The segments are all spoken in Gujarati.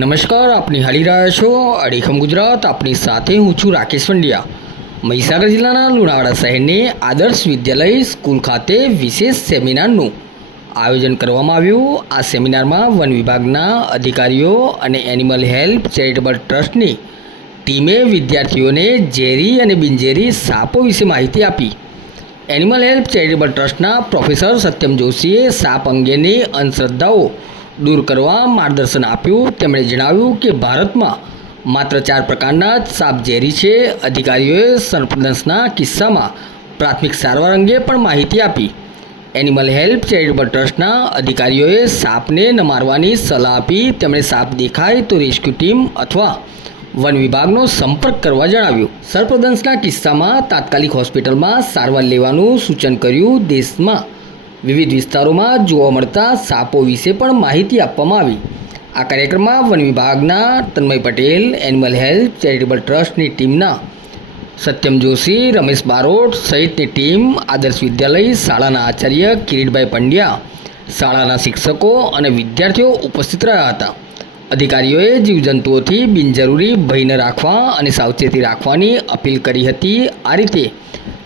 નમસ્કાર આપની હાલી રહ્યા છો અડીખમ ગુજરાત. આપની સાથે હું છું રાકેશ પંડ્યા. મહીસાગર જિલ્લાના લુણાવાડા શહેરની આદર્શ વિદ્યાલય સ્કૂલ ખાતે વિશેષ સેમિનારનું આયોજન કરવામાં આવ્યું. આ સેમિનારમાં વન વિભાગના અધિકારીઓ અને એનિમલ હેલ્પ ચેરિટેબલ ટ્રસ્ટની ટીમે વિદ્યાર્થીઓને ઝેરી અને બિનઝેરી સાપો વિશે માહિતી આપી. એનિમલ હેલ્પ ચેરિટેબલ ટ્રસ્ટના પ્રોફેસર સત્યમ જોશીએ સાપ અંગેની અંધશ્રદ્ધાઓ દૂર કરવા માર્ગદર્શન આપ્યું. તેમણે જણાવ્યું કે ભારતમાં માત્ર ચાર પ્રકારના સાપ ઝેરી છે. અધિકારીઓએ સર્પદંશના કિસ્સામાં પ્રાથમિક સારવાર અંગે પણ માહિતી આપી. એનિમલ હેલ્પ ચેરિટેબલ ટ્રસ્ટના અધિકારીઓએ સાપને ન મારવાની સલાહ આપી. તેમણે સાપ દેખાય તો રેસ્ક્યુ ટીમ અથવા વન વિભાગનો સંપર્ક કરવા જણાવ્યું. સર્પદંશના કિસ્સામાં તાત્કાલિક હોસ્પિટલમાં સારવાર લેવાનું સૂચન કર્યું. દેશમાં વિવિધ વિસ્તારોમાં જોવા મળતા સાપો વિશે પણ માહિતી આપવામાં આવી. આ કાર્યક્રમમાં વન વિભાગના Tanmay Patel, animal health, charitable ટ્રસ્ટની ટીમના સત્યમ જોશી, રમેશ બારોટ સહિતની ટીમ, આદર્શ વિદ્યાલય, શાળાના આચાર્ય કિરીટભાઈ પંડ્યા, શાળાના શિક્ષકો અને વિદ્યાર્થીઓ ઉપસ્થિત રહ્યા હતા. અધિકારીઓએ જીવજંતુઓથી બિનજરૂરી ભય ન રાખવા અને સાવચેતી રાખવાની અપીલ કરી હતી. આ રીતે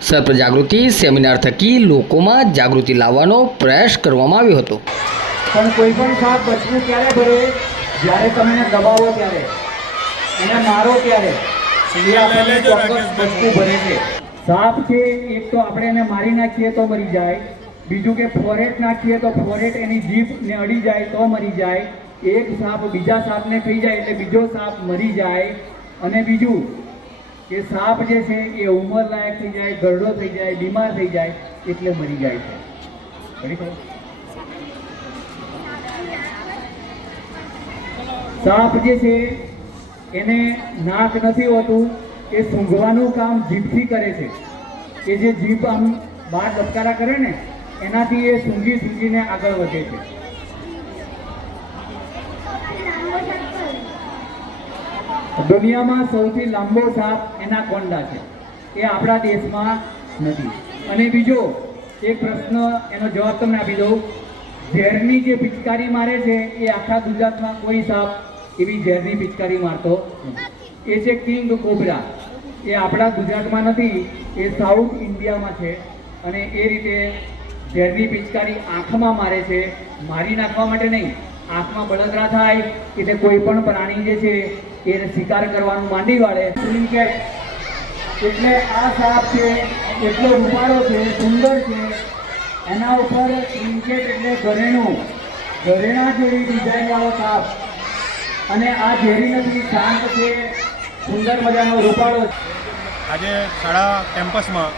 સર્પ જાગૃતિ સેમિનાર થકી લોકોમાં જાગૃતિ લાવવાનો પ્રયાસ કરવામાં આવ્યો હતો. પણ કોઈ પણ સાપ બચવું ક્યારે ભરે જ્યારે તમે એને દબાવો ત્યારે? એને મારો ત્યારે? એ આપણને ચોક્કસ બચવું ભરે છે. સાપ છે એક તો આપણે એને મારી નાખીએ તો મરી જાય. બીજું કે ફોરેટ નાખીએ તો ફોરેટ એની જીભને અડી જાય તો મરી જાય. એક સાપ બીજા સાપને ખાઈ જાય એટલે બીજો સાપ મરી જાય. અને બીજું કે સાપ જે છે એ ઉંમર લાયક થઈ જાય, ગરડો થઈ જાય, બીમાર થઈ જાય, એટલે મરી જાય છે. સાપ જે છે એને નાક નથી હોતું, એ સૂંઘવાનું કામ જીભથી કરે છે. એ જે જીભ આમ બહાર ધબકારા કરે ને, એનાથી એ સૂંઘી સૂંઘીને આગળ વધે છે. દુનિયામાં સૌથી લાંબો સાપ એનાકોન્ડા છે. એ આપણા દેશમાં નથી. અને બીજો એક પ્રશ્ન એનો જવાબ તમને આપી દઉં. ઝેરની જે પિચકારી મારે છે, એ આખા ગુજરાતમાં કોઈ સાપ એવી ઝેરની પિચકારી મારતો એ છે કિંગ કોબરા. એ આપણા ગુજરાતમાં નથી, એ સાઉથ ઇન્ડિયામાં છે. અને એ રીતે ઝેરની પિચકારી આંખમાં મારે છે, મારી નાખવા માટે નહીં. આંખમાં બળતરા થાય, એટલે કોઈ પણ પ્રાણી જે છે એ શિકાર કરવાનું માંડી વાળે. એટલે આ સાપ છે, એટલો રૂપાળો છે, સુંદર છે. એના ઉપર ટ્રિન્કેટ એટલે ઘરેણું. ઘરેણા જેવી ડિઝાઇન વાળો સાપ. અને આ ઝેરી નથી શાંત છે, સુંદર મજાનો રૂપાળો આજે શાળા કેમ્પસમાં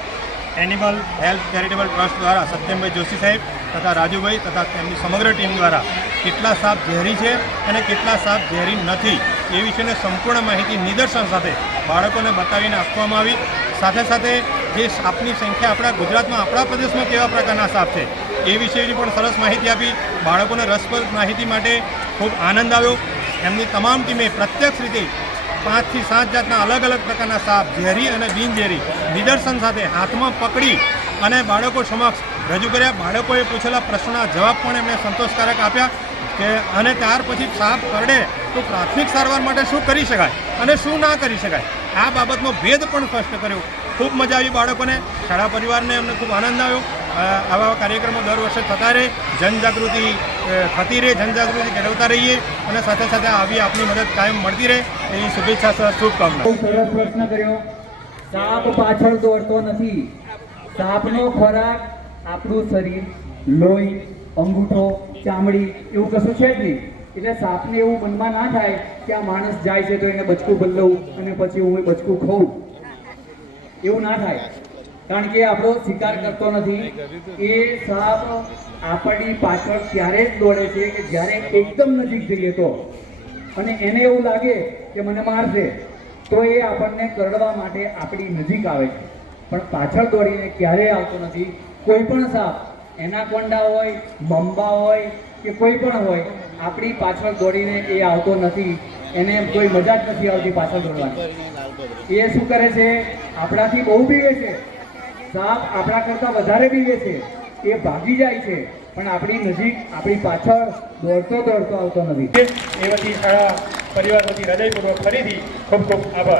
એનિમલ હેલ્થ ચેરિટેબલ ટ્રસ્ટ દ્વારા સત્યમભાઈ જોશી સાહેબ તથા રાજુભાઈ તથા તેમની સમગ્ર ટીમ દ્વારા કેટલા સાપ ઝેરી છે અને કેટલા સાપ ઝેરી નથી. એ વિશેની સંપૂર્ણ માહિતી નિદર્શન સાથે બાળકોને બતાવીને આપવામાં આવી. સાથે સાથે જે સાપની સંખ્યા આપણા ગુજરાતમાં, આપણા પ્રદેશમાં કેવા પ્રકારના સાપ છે એ વિશેની પણ સરસ માહિતી આપી. બાળકોને રસપ્રદ માહિતી માટે ખૂબ આનંદ આવ્યો. એમની તમામ ટીમે પ્રત્યક્ષ રીતે પાંચથી સાત જાતના અલગ અલગ પ્રકારના સાપ ઝેરી અને બિનઝેરી નિદર્શન સાથે હાથમાં પકડી અને બાળકો સમક્ષ રજૂ કર્યા. બાળકોએ પૂછેલા પ્રશ્નોના જવાબ પણ એમણે સંતોષકારક આપ્યા. કે અને ત્યાર પછી સાપ કરડે તો પ્રાથમિક સારવાર માટે શું કરી શકાય અને શું ના કરી શકાય? આ બાબતનો ભેદ પણ સ્પષ્ટ કર્યો. ખૂબ મજા આવી બાળકોને, શાળા પરિવારને અમને ખૂબ આનંદ આવ્યો. આવા કાર્યક્રમો દર વર્ષે થતા રહે. જનજાગૃતિ થતી રહે, જનજાગૃતિ કેળવતા રહીએ અને સાથે સાથે આવી આપની મદદ કાયમ મળતી રહે. એવી શુભેચ્છા શુભકામના. સરસ પ્રશ્ન કર્યો? સાપ પાછળ દોડતો નથી. સાપનો ખોરાક આપણું શરીર લોહી અંગૂઠો, ચામડી એવું કશું છે જ નહીં. એટલે સાપને એવું મનમાં ના થાય કે આ માણસ જાય છે તો એને બચકું બદલવું અને પછી હું એ બચકું ખાઉં એવું ના થાય. કારણ કે આપણો શિકાર કરતો નથી. એ સાપ આપણી પાછળ ત્યારે જ દોડે છે કે જ્યારે એકદમ નજીક જઈએ તો. અને એને એવું લાગે કે મને મારશે. તો એ આપણને કરડવા માટે આપણી નજીક આવે છે. પણ પાછળ દોડીને ક્યારેય આવતો નથી. કોઈ પણ સાપ એનાકોન્ડા હોય મંબા હોય કે કોઈ પણ હોય, આપણી પાછળ દોડીને એ આવતો નથી. એને કોઈ મજા જ નથી આવતી પાછળ દોડવાની. એ શું કરે છે? આપણાથી બહુ બીવે છે. સાપ આપણા કરતાં વધારે બીવે છે. એ ભાગી જાય છે. પણ આપણી નજીક, આપણી પાછળ દોડતો દોડતો આવતો નથી. એ બધી શાળા પરિવાર વતી હૃદયપૂર્વક ફરીથી ખૂબ ખૂબ આભાર.